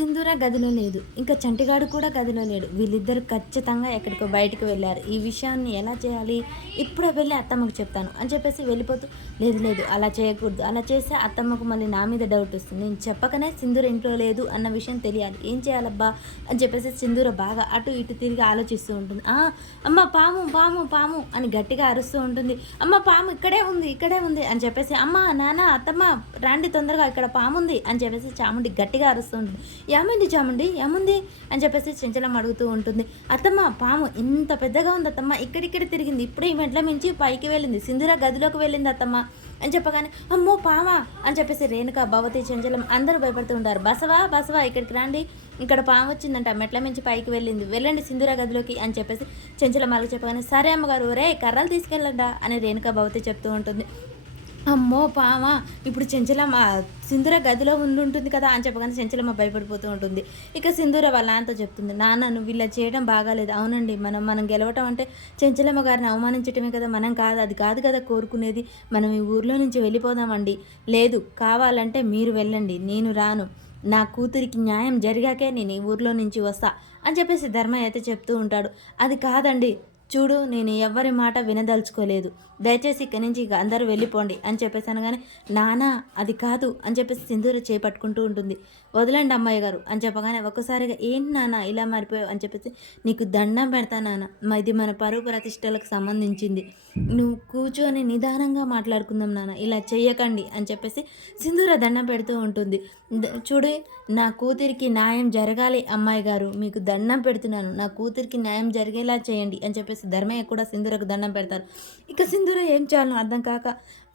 సింధూర గదిలో లేదు. ఇంకా చంటిగాడు కూడా గదిలో లేడు. వీళ్ళిద్దరూ ఖచ్చితంగా ఎక్కడికో బయటికి వెళ్లారు. ఈ విషయాన్ని ఎలా చేయాలి? ఇప్పుడే వెళ్ళి అత్తమ్మకు చెప్తాను అని చెప్పేసి వెళ్ళిపోతూ, లేదు లేదు అలా చేయకూడదు. అలా చేస్తే అత్తమ్మకు మళ్ళీ నా మీద డౌట్ వస్తుంది. నేను చెప్పకనే సింధూర ఇంట్లో లేదు అన్న విషయం తెలియాలి. ఏం చేయాలబ్బా అని చెప్పేసి సింధూర బాగా అటు ఇటు తిరిగి ఆలోచిస్తూ ఉంటుంది. అమ్మ పాము పాము పాము అని గట్టిగా అరుస్తూ ఉంటుంది. అమ్మ పాము ఇక్కడే ఉంది ఇక్కడే ఉంది అని చెప్పేసి, అమ్మ నాన్న అత్తమ్మ రాండి తొందరగా ఇక్కడ పాము ఉంది అని చెప్పేసి చాముండి గట్టిగా అరుస్తూ ఉంటుంది. ఏమైంది చాముండి ఏముంది అని చెప్పేసి చెంచలమ్మ అడుగుతూ ఉంటుంది. అత్తమ్మ పాము ఇంత పెద్దగా ఉంది అత్తమ్మ, ఇక్కడిక్కడ తిరిగింది, ఇప్పుడే ఈ మెట్ల మించి పైకి వెళ్ళింది, సింధూర గదిలోకి వెళ్ళింది అత్తమ్మ అని చెప్పగానే, అమ్మో పామా అని చెప్పేసి రేణుక భవతి చెంచలం అందరూ భయపడుతూ ఉంటారు. బసవా బసవా ఇక్కడికి రండి, ఇక్కడ పాము వచ్చిందంట, మెట్ల మించి పైకి వెళ్ళింది, వెళ్ళండి సింధూర గదిలోకి అని చెప్పేసి చెంచలమ్మకి చెప్పగానే, సరే అమ్మగారు రే కర్రలు తీసుకెళ్ళండా అని రేణుక భవతి చెప్తూ ఉంటుంది. అమ్మో పామా ఇప్పుడు చెంచలమ్మ సింధూర గదిలో ఉండుంటుంది కదా అని చెప్పగానే చెంచలమ్మ భయపడిపోతూ ఉంటుంది. ఇక సింధూర వాళ్ళ నాన్నతో చెప్తుంది, నాన్న నువ్వు ఇలా చేయడం బాగాలేదు. అవునండి మనం గెలవటం అంటే చెంచలమ్మ గారిని అవమానించటమే కదా, మనం కాదు అది కాదు కదా కోరుకునేది, మనం ఈ ఊర్లో నుంచి వెళ్ళిపోదామండి. లేదు కావాలంటే మీరు వెళ్ళండి, నేను రాను, నా కూతురికి న్యాయం జరిగాకే నేను ఈ ఊర్లో నుంచి వస్తా అని చెప్పేసి ధర్మయ్య అయితే చెప్తూ ఉంటాడు. అది కాదండి, చూడు నేను ఎవ్వరి మాట వినదలుచుకోలేదు, దయచేసి ఇక్కడి నుంచి ఇక అందరూ వెళ్ళిపోండి అని చెప్పేసి అనగానే, నానా అది కాదు అని చెప్పేసి సింధూర చేపట్టుకుంటూ ఉంటుంది. వదలండి అమ్మాయి గారు అని చెప్పగానే ఒక్కసారిగా, ఏంటి నాన్న ఇలా మారిపోయావు అని చెప్పేసి, నీకు దండం పెడతా నాన్న, ఇది మన పరువు ప్రతిష్టలకు సంబంధించింది, నువ్వు కూర్చొని నిదానంగా మాట్లాడుకుందాం నాన్న, ఇలా చెయ్యకండి అని చెప్పేసి సింధూర దండం పెడుతూ ఉంటుంది. చూడు నా కూతురికి న్యాయం జరగాలి అమ్మాయి గారు, మీకు దండం పెడుతున్నాను, నా కూతురికి న్యాయం జరిగేలా చేయండి అని చెప్పేసి ధర్మయ్య కూడా సింధూరకు దండం పెడతారు. ఇక సింధూర ఏం చేయాలో అర్థం కాక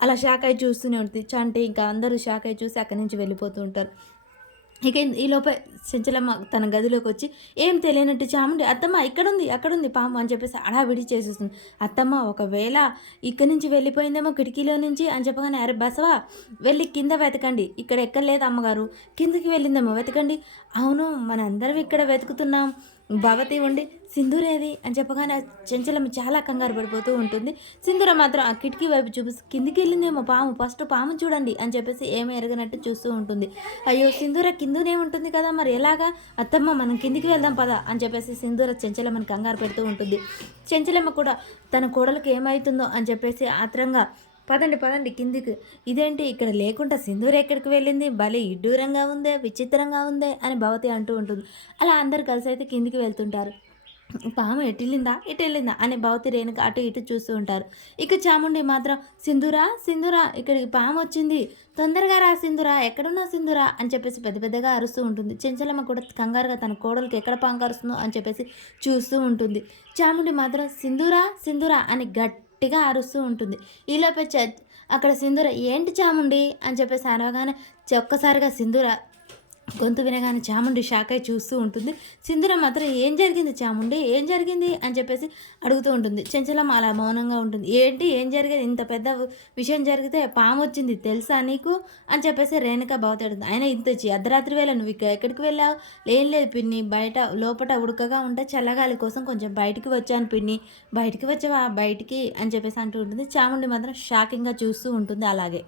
అలా షాక్ అయి చూస్తూనే ఉంటుంది. చంటి ఇంకా అందరూ షాక్ అయి చూసి అక్కడి నుంచి వెళ్ళిపోతూ ఉంటారు. ఇక ఈలోపే చెంచలమ్మ తన గదిలోకి వచ్చి ఏం తెలియనట్టు, చాముండి అత్తమ్మ ఇక్కడుంది అక్కడుంది పాము అని చెప్పేసి అడావిడి చేసేస్తుంది. అత్తమ్మ ఒకవేళ ఇక్కడి నుంచి వెళ్ళిపోయిందేమో కిటికీలో నుంచి అని చెప్పగానే, అరే బసవా వెళ్ళి కింద వెతకండి, ఇక్కడ ఎక్కర్లేదు అమ్మగారు, కిందకి వెళ్ళిందేమో వెతకండి. అవును మనందరం ఇక్కడ వెతుకుతున్నాం, భవతి ఉండి సింధూరేది అని చెప్పగానే చెంచలమ్మ చాలా కంగారు పడిపోతూ ఉంటుంది. సింధూర మాత్రం ఆ కిటికీ వైపు చూపిస్తూ కిందికి వెళ్ళిందేమో పాము, ఫస్ట్ పాము చూడండి అని చెప్పేసి ఏమీ ఎరగనట్టు చూస్తూ ఉంటుంది. అయ్యో సింధూర కిందనే ఉంటుంది కదా, మరి ఎలాగా అత్తమ్మ మనం కిందికి వెళ్దాం పదా అని చెప్పేసి సింధూర చెంచలమ్మని కంగారు పెడుతూ ఉంటుంది. చెంచలమ్మ కూడా తన కోడలకు ఏమవుతుందో అని చెప్పేసి ఆత్రంగా, పదండి పదండి కిందికి, ఇదేంటి ఇక్కడ లేకుండా సింధూర ఎక్కడికి వెళ్ళింది, భలే ఇడ్డూరంగా ఉందే విచిత్రంగా ఉందే అని భవతి అంటూ ఉంటుంది. అలా అందరు కలిసి అయితే కిందికి వెళ్తుంటారు. పాము ఎటు వెళ్ళిందా అని భవతి రేణుక అటు ఇటు చూస్తూ ఉంటారు. ఇక చాముండి మాత్రం, సింధూరా సింధూరా ఇక్కడికి పాము వచ్చింది, తొందరగా రా సింధూరా ఎక్కడున్నా సింధూరా అని చెప్పేసి పెద్ద పెద్దగా అరుస్తూ ఉంటుంది. చెంచలమ్మ కూడా కంగారుగా తన కోడలికి ఎక్కడ పాము కరుస్తుందో అని చెప్పేసి చూస్తూ ఉంటుంది. చాముండి మాత్రం సింధూరా సింధూరా అని గట్టిగా అరుస్తూ ఉంటుంది. ఈలోపే అక్కడ సింధూర ఏంటి చాముండి అని చెప్పేసి అనగానే ఒక్కసారిగా సింధూర గొంతు వినగానే చాముండి షాక్ అయి చూస్తూ ఉంటుంది. సింధూర మాత్రం ఏం జరిగింది చాముండి ఏం జరిగింది అని చెప్పేసి అడుగుతూ ఉంటుంది. చెంచలమ్మ అలా మౌనంగా ఉంటుంది. ఏంటి ఏం జరిగేది, ఇంత పెద్ద విషయం జరిగితే పాము వచ్చింది తెలుసా నీకు అని చెప్పేసి రేణుక బాగుతాడుతుంది. ఆయన ఇంత అర్ధరాత్రి వేళ నువ్వు ఇక్కడ ఎక్కడికి వెళ్ళావు, ఏం లేదు పిన్ని, బయట లోపల ఉడకగా ఉంటే చల్లగాలి కోసం కొంచెం బయటికి వచ్చాను పిన్ని, బయటికి వచ్చావా బయటికి అని చెప్పేసి అంటూ ఉంటుంది. చాముండి మాత్రం షాకింగ్గా చూస్తూ ఉంటుంది అలాగే.